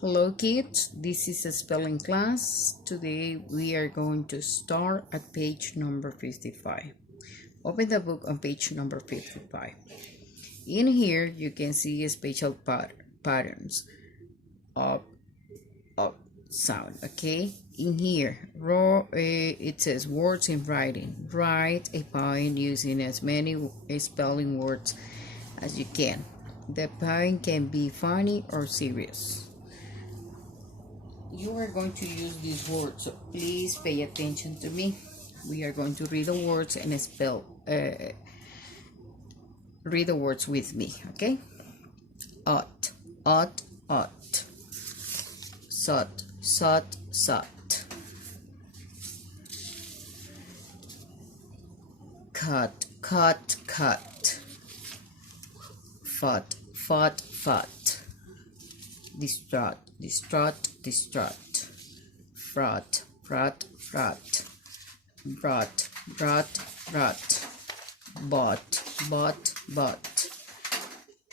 Hello kids, this is a spelling class. Today we are going to start at page number 55. Open the book on page number 55. In here you can see spatial patterns of sound, okay? In here, it says words in writing. Write a poem using as many spelling words as you can. The poem can be funny or serious. You are going to use these words, so please pay attention to me. We are going to read the words and read the words with me, okay? Ought, ought, ought. Sought, sought, sought. Cut, cut, cut. Fought, fought, fought. Distraught, distraught, distraught. Fraught, fraught, fraught. Brought, brought, brought. Bought, bought, bought.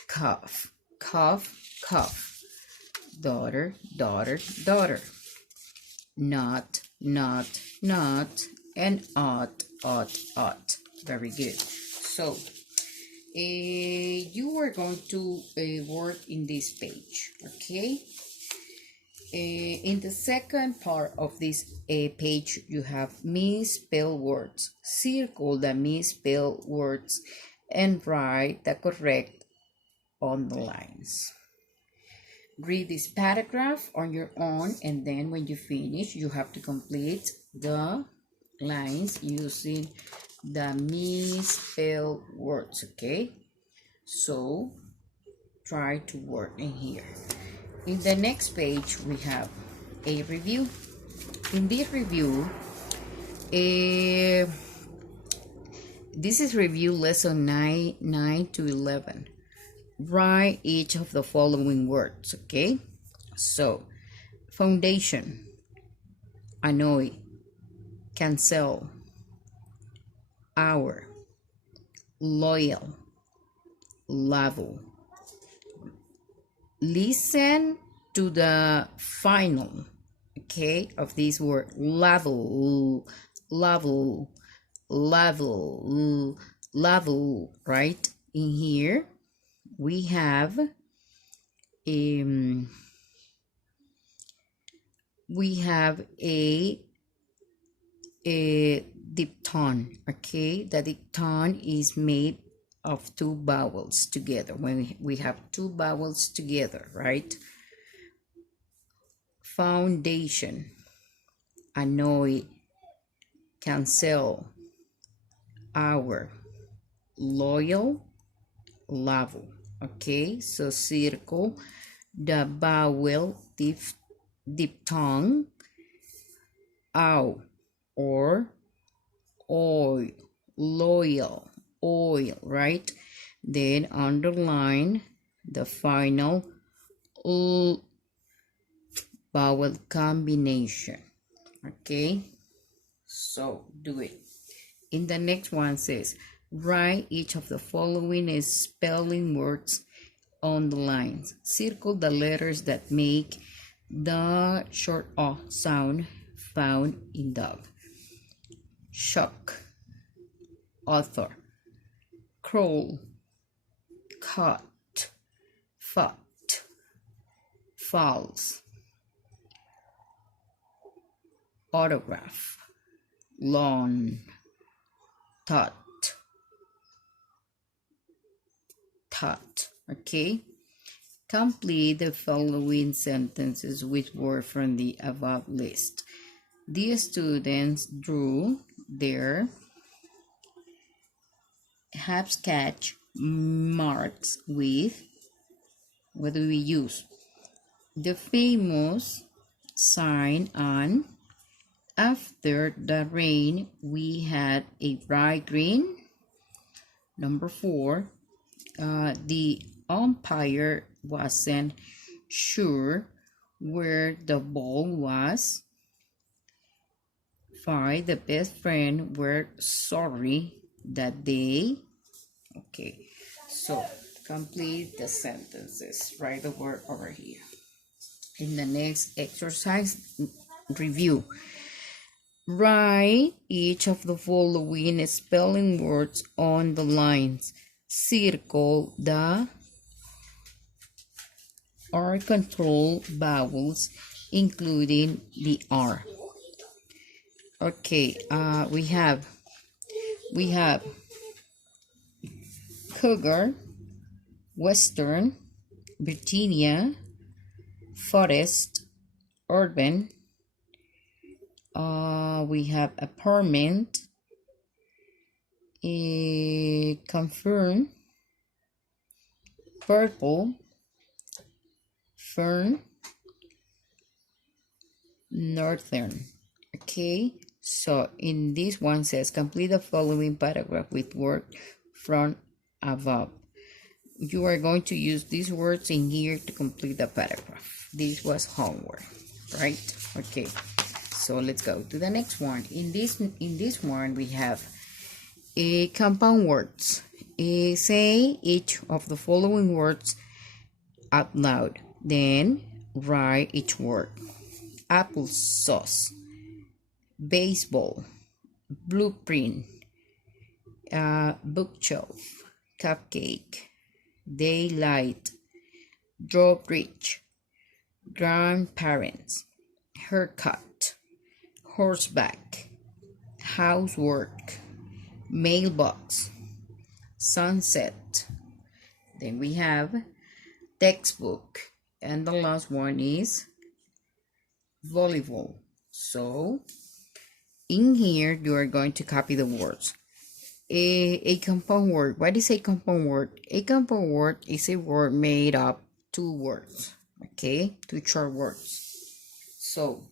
Cough, cough, cough. Daughter, daughter, daughter. Not, not, not. And ought, ought, ought. Very good. So, you are going to work in this page, okay? In the second part of this page, you have misspelled words. Circle the misspelled words and write the correct on the lines. Read this paragraph on your own, and then when you finish, you have to complete the lines using the misspelled words, okay? So try to work in here. In the next page, we have a review. In this review, this is review lesson 9 to 11. Write each of the following words, okay? So, foundation, annoy, cancel, hour, loyal, level. Listen to the final, okay, of this word. Level, level, level, level, right? In here, we have a diphthong, okay? The diphthong is made of two vowels together. When we have two vowels together, right? Foundation, annoy, cancel, hour, loyal, level. Okay, so circle the vowel diphthong ow or oil, loyal, oil, right? Then underline the final vowel combination. Okay, so do it. In the next one says, write each of the following spelling words on the lines. Circle the letters that make the short O sound found in dog. Shock, author, crawl, cut, fought, false, autograph, lawn, taught, taught. Okay, complete the following sentences with words from the above list. The students drew their hopscotch marks with, what do we use? The famous sign on. After the rain, we had a bright green. Number 4, the umpire wasn't sure where the ball was. 5, the best friend were sorry that they. Okay, so complete the sentences. Write the word over here. In the next exercise, review. Write each of the following spelling words on the lines. Circle the R control vowels, including the R. Okay, we have cougar, western, Virginia, forest, urban. We have apartment, confirm, purple, fern, northern. Okay, so in this one says complete the following paragraph with words from above. You are going to use these words in here to complete the paragraph. This was homework, right? Okay, so let's go to the next one. In this one we have a compound words. Say each of the following words out loud, then write each word. Applesauce, baseball, blueprint, bookshelf, cupcake, daylight, drawbridge, grandparents, haircut, horseback, housework, mailbox, sunset. Then we have textbook, and the last one is volleyball. So in here you are going to copy the words. A compound word. What is a compound word? A compound word is a word made up two words. Okay, two short words. So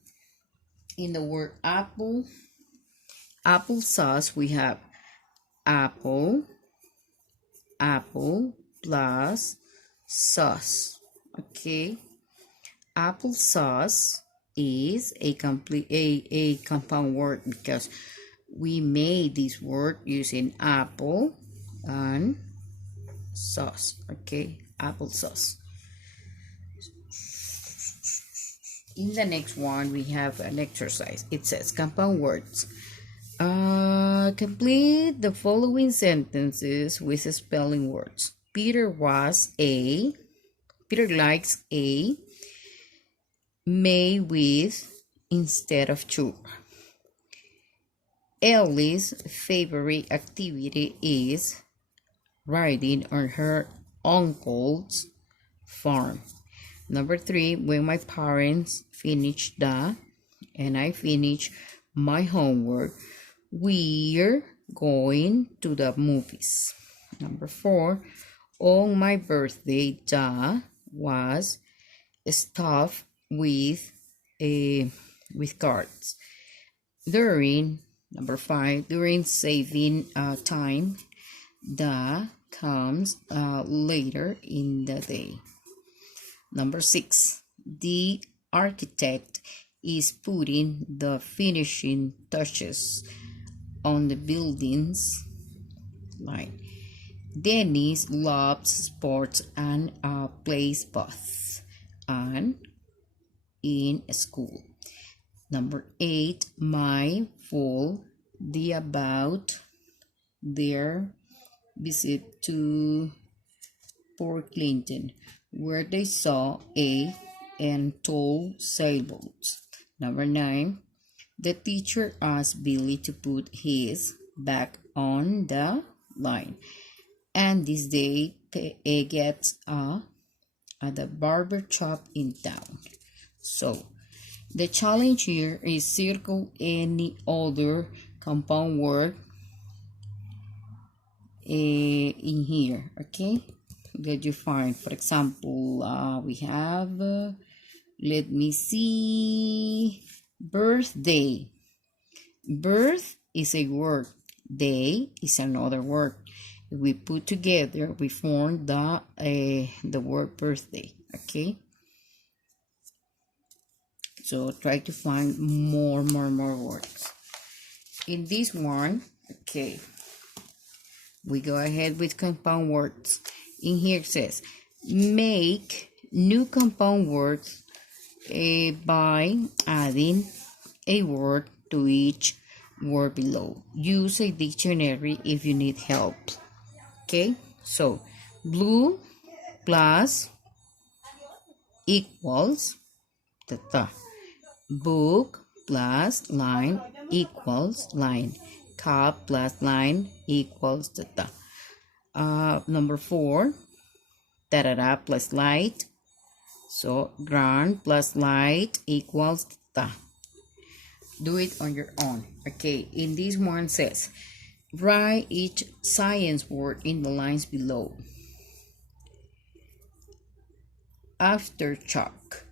in the word apple, applesauce, we have apple, apple plus sauce. Okay, applesauce is a compound word because we made this word using apple and sauce. Okay, applesauce. In the next one we have an exercise. It says compound words. Complete the following sentences with spelling words. Peter likes a made with instead of sugar. Ellie's favorite activity is riding on her uncle's farm. Number 3, when my parents finish and I finish my homework, we're going to the movies. Number 4, on my birthday, was stuffed with cards. Number 5, during saving time, comes later in the day. Number 6, the architect is putting the finishing touches on the building's line. Dennis loves sports and plays both and in school. Number 8, my full about their visit to Port Clinton, where they saw and told sailboats. Number 9, the teacher asked Billy to put his back on the line, and this day gets at the barber shop in town. So the challenge here is circle any other compound word in here, okay, that you find. For example, we have, let me see, birthday. Birth is a word, day is another word. If we put together, we form the word birthday, okay? So try to find more words. In this one, okay, we go ahead with compound words. In here it says, make new compound words by adding a word to each word below. Use a dictionary if you need help. Okay, so blue plus equals the book plus line equals line, cup plus line equals the number 4, da plus light, so ground plus light equals the. Do it on your own. Okay, in this one says write each science word in the lines below. Aftershock,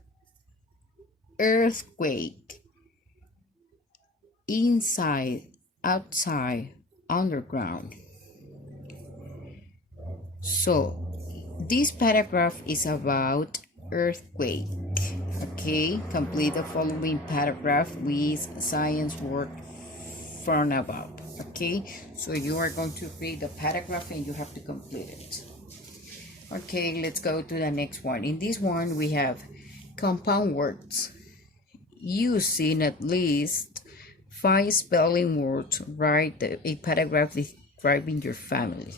earthquake, inside, outside, underground. So this paragraph is about earthquake. Okay, complete the following paragraph with science word from above. Okay, so you are going to read the paragraph and you have to complete it. Okay, let's go to the next one. In this one we have compound words. Using at least 5 spelling words, write a paragraph describing your family.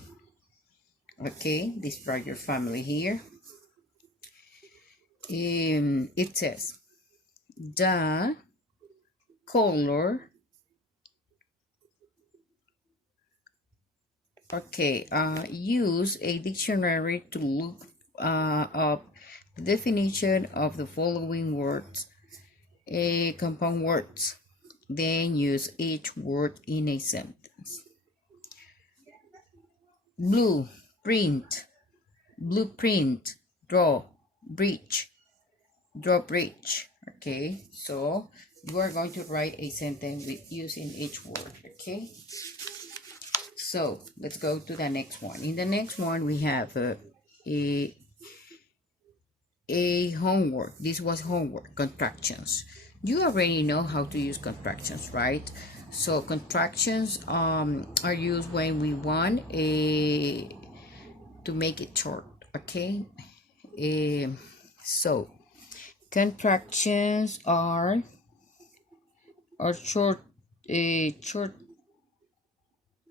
Okay, describe your family here. It says the color. Okay, use a dictionary to look up the definition of the following words, compound words. Then use each word in a sentence. Blue, print, blueprint, draw, bridge, draw bridge. Okay, so you are going to write a sentence with using each word. Okay, so let's go to the next one. In the next one we have a homework. This was homework. Contractions. You already know how to use contractions, right? So contractions are used when we want to make it short. Okay, so contractions are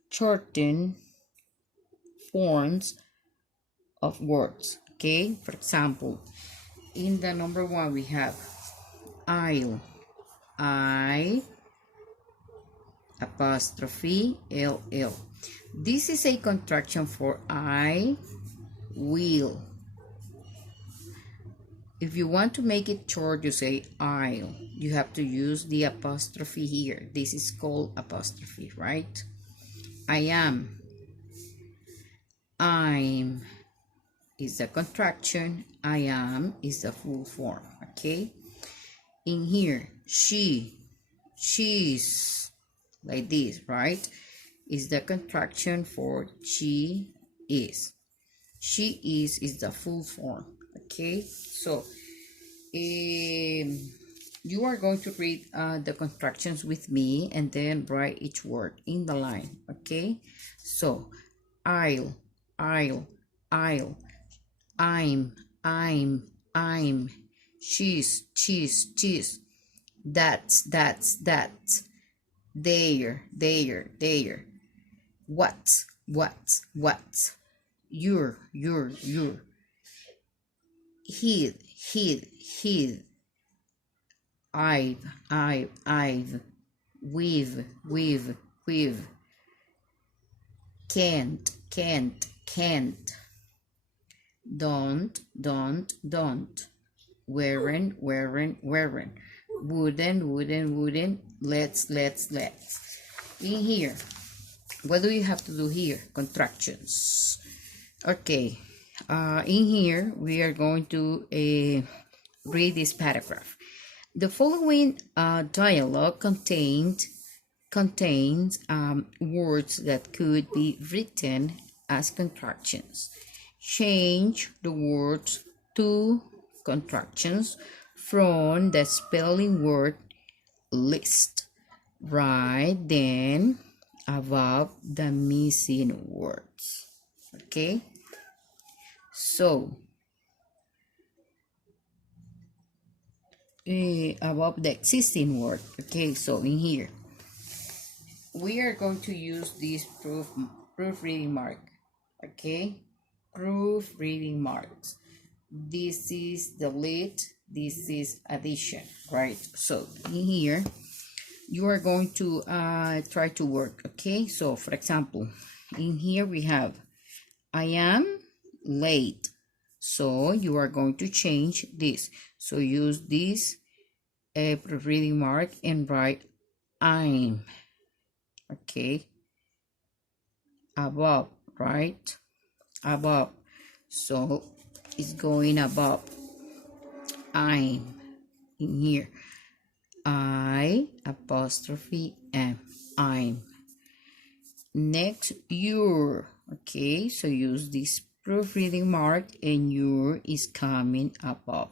shortened forms of words. Okay, for example, in the number 1 we have I'll, I apostrophe ll. This is a contraction for I will. If you want to make it short, you say I'll. You have to use the apostrophe here. This is called apostrophe, right? I am, I'm is the contraction, I am is the full form. Okay, in here she's, like this, right, is the contraction for she is. She is the full form. Okay, so you are going to read the contractions with me and then write each word in the line. Okay, so I'll, I'm, she's, that's, there, what, you're, he'd, I've, we've, can't, don't, weren't, wouldn't, let's. In here, what do you have to do here? Contractions. Okay, in here we are going to read this paragraph. The following dialogue contains words that could be written as contractions. Change the words to contractions from the spelling word list. Write them above the missing words. Okay, so above the existing word. Okay, so in here we are going to use this proofreading mark. Okay, proofreading marks. This is delete, this is addition, right? So in here you are going to try to work. Okay, so for example, in here we have I am late, so you are going to change this. So use this reading mark and write I'm. Okay, above, right? Above, so it's going above. I'm in here. I apostrophe M. I'm. Next, your. Okay, so use this proofreading mark and your is coming above.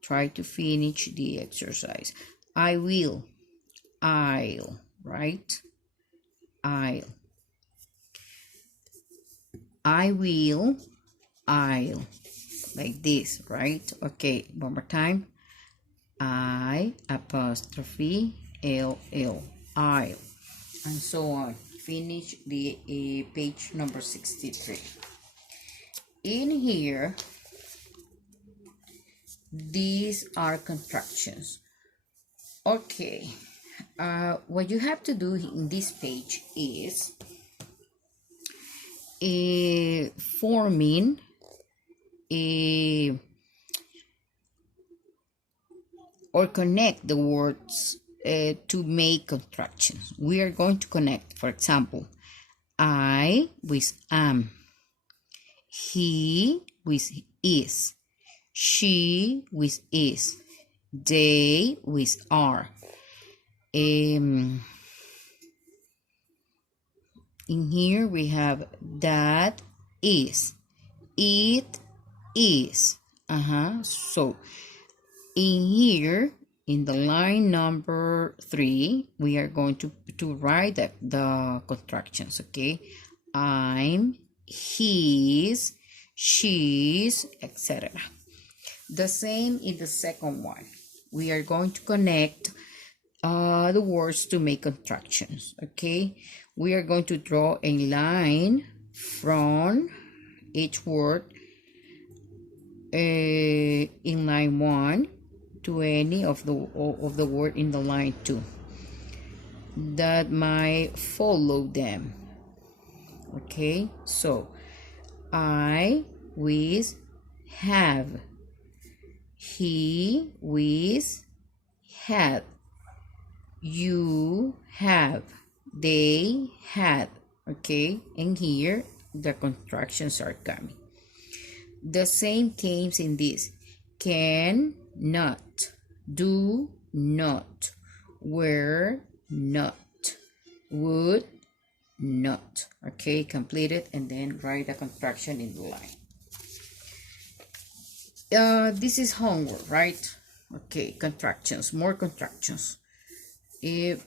Try to finish the exercise. I will. I'll. Right? I'll. I will. I'll. Like this, right? Okay, one more time. I apostrophe L. I'll. And so on. Finish the page number 63. In here, these are contractions. Okay, what you have to do in this page is forming or connect the words to make contractions. We are going to connect, for example, I with am, he with is, she with is, they with are. In here we have that is, it is. So in here, in the line number 3, we are going to write the contractions. Okay, I'm, his, she's, etc. The same in the second one. We are going to connect the words to make contractions. Okay, we are going to draw a line from each word in line 1 to any of the word in the line 2 that might follow them. Okay, so I with have, he with had, you have, they had. Okay, and here the contractions are coming. The same case in this: can not, do not, were not, would not. Okay, complete it and then write the contraction in the line. This is homework, right? Okay, contractions, more contractions.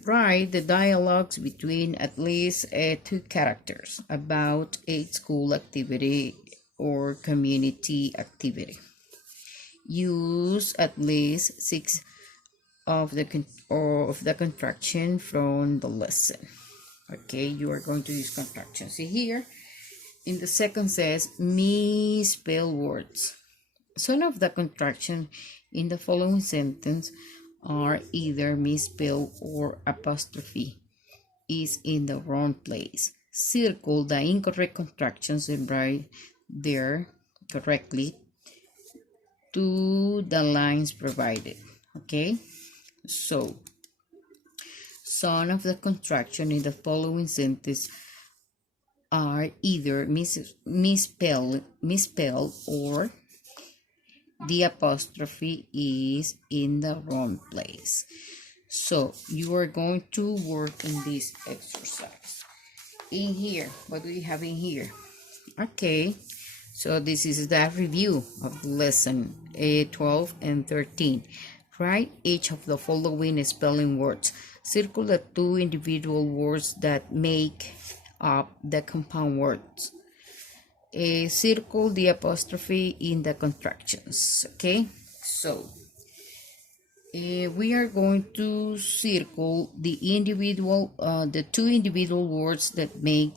Write the dialogues between at least 2 characters about a school activity or community activity. Use at least 6 of the contraction from the lesson. Okay, you are going to use contractions. See here, in the second says misspell words. Some of the contractions in the following sentence are either misspell or apostrophe is in the wrong place. Circle the incorrect contractions and write there correctly to the lines provided. Okay, so some of the contractions in the following sentence are either misspelled or the apostrophe is in the wrong place. So you are going to work in this exercise. In here, what do you have in here? Okay, so this is the review of lesson 12 and 13. Write each of the following spelling words. Circle the 2 individual words that make up the compound words. Circle the apostrophe in the contractions. Okay, so we are going to circle the two individual words that make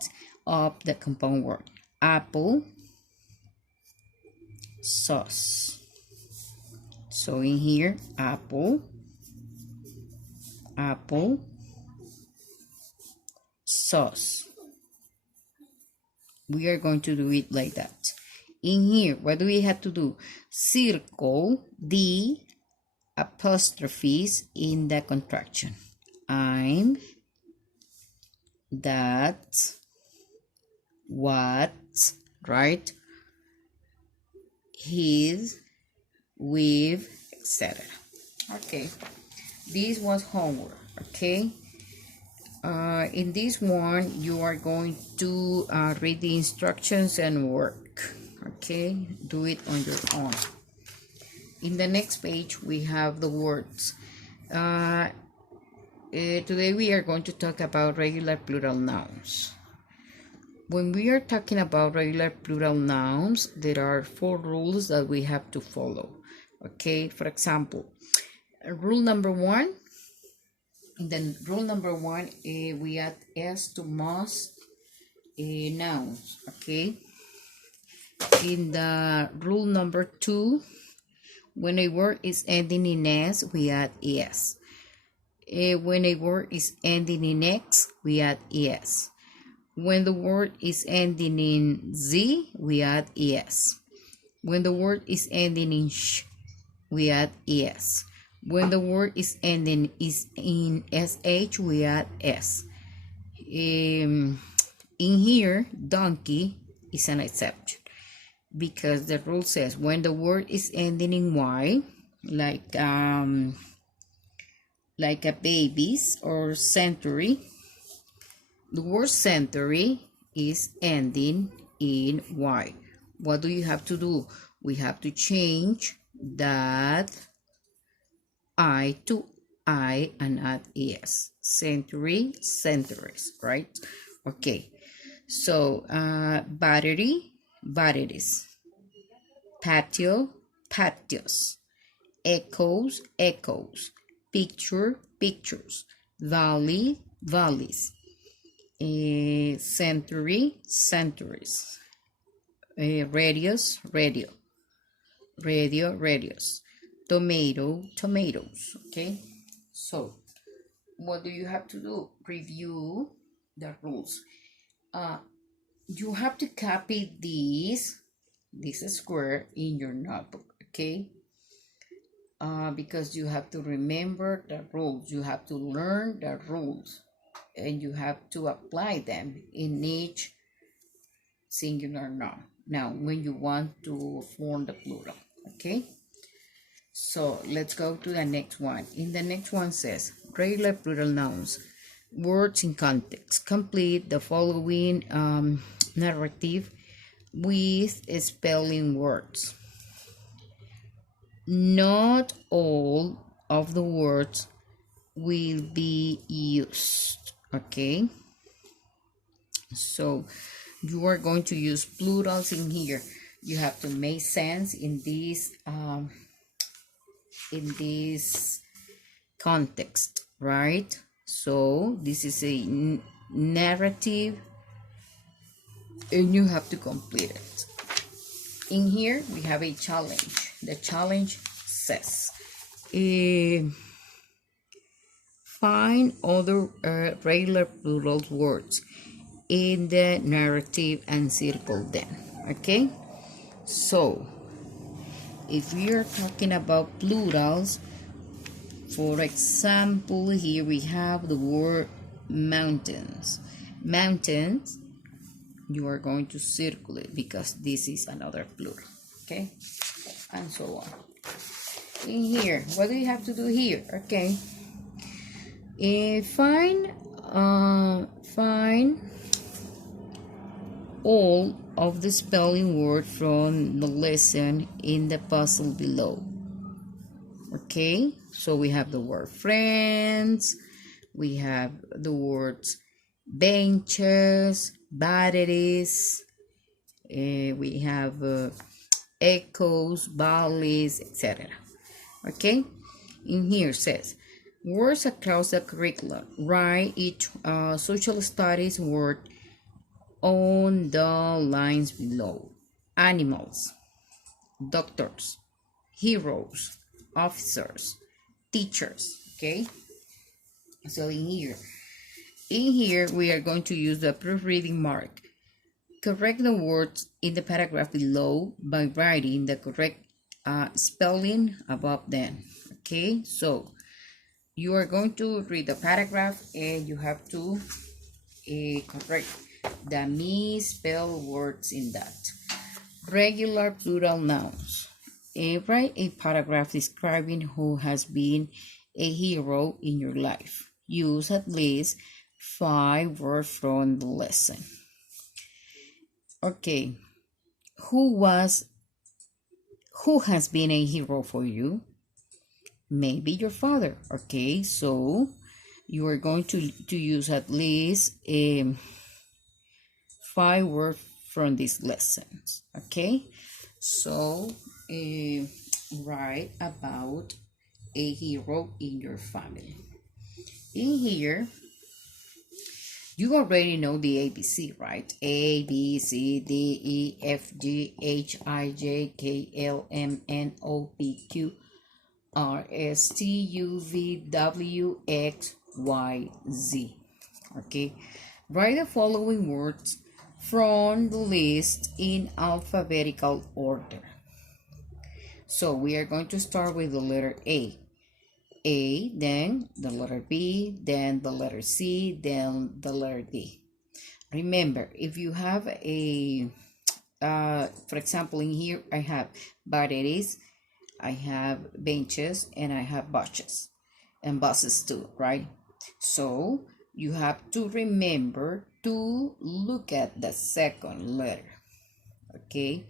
up the compound word. Apple, sauce. So in here, apple, sauce. We are going to do it like that. In here, what do we have to do? Circle the apostrophes in the contraction. I'm, that, what, right? His, with, etc. Okay, this was homework. Okay, in this one you are going to read the instructions and work. Okay, do it on your own. In the next page we have the words. Today we are going to talk about regular plural nouns. When we are talking about regular plural nouns, there are 4 rules that we have to follow. Okay, for example, rule number 1. Then rule number 1, we add s to most nouns. Okay. In the rule number 2, when a word is ending in s, we add es. When a word is ending in x, we add es. When the word is ending in z, we add es. When the word is ending in sh, we add es. When the word is ending in sh, we add s. In here, donkey is an exception because the rule says when the word is ending in y, like a babies or century, the word century is ending in y. What do you have to do? We have to change that I to I and add es. Century, centuries, right? Okay. So battery, batteries. Patio, patios. Echoes, echoes. Picture, pictures. Valley, valleys. Century, centuries. Radius, radio. Radio, radius. Tomato, tomatoes. Okay, so what do you have to do? Review the rules. You have to copy this square in your notebook. Okay, because you have to remember the rules, you have to learn the rules, and you have to apply them in each singular noun. Now when you want to form the plural. Okay, so let's go to the next one. In the next one says regular plural nouns, words in context. Complete the following narrative with spelling words. Not all of the words will be used. Okay, so you are going to use plurals in here. You have to make sense in this context, right? So this is a narrative and you have to complete it. In here we have a challenge. The challenge says find other regular plural words in the narrative and circle them. Okay, so if we are talking about plurals, for example, here we have the word mountains. Mountains, you are going to circle it because this is another plural. Okay, and so on. In here, what do you have to do here? Okay, find all of the spelling word from the lesson in the puzzle below. Okay, so we have the word friends, we have the words benches, batteries, we have echoes, valleys, etc. Okay, in here says, words across the curriculum. Write each social studies word on the lines below. Animals, doctors, heroes, officers, teachers. Okay, so in here we are going to use the proofreading mark. Correct the words in the paragraph below by writing the correct spelling above them. Okay, so you are going to read the paragraph and you have to correct the misspelled words in that. Regular plural nouns. Write a paragraph describing who has been a hero in your life. Use at least 5 words from the lesson. Okay, who has been a hero for you? Maybe your father. Okay, so you are going to use at least 5 words from these lessons. Okay, so write about a hero in your family. In here, you already know the ABC, right? A, B, C, D, E, F, G, H, I, J, K, L, M, N, O, P, Q, R, S, T, U, V, W, X, Y, Z. Okay, write the following words from the list in alphabetical order. So we are going to start with the letter A. A, then the letter B, then the letter C, then the letter D. Remember, if you have a, for example, in here I have batteries, I have benches, and I have buses, and buses too, right? So you have to remember to look at the second letter, okay?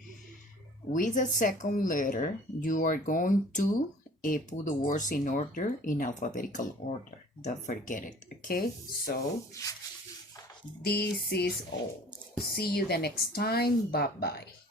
With the second letter, you are going to put the words in order, in alphabetical order. Don't forget it, okay? So this is all. See you the next time. Bye-bye.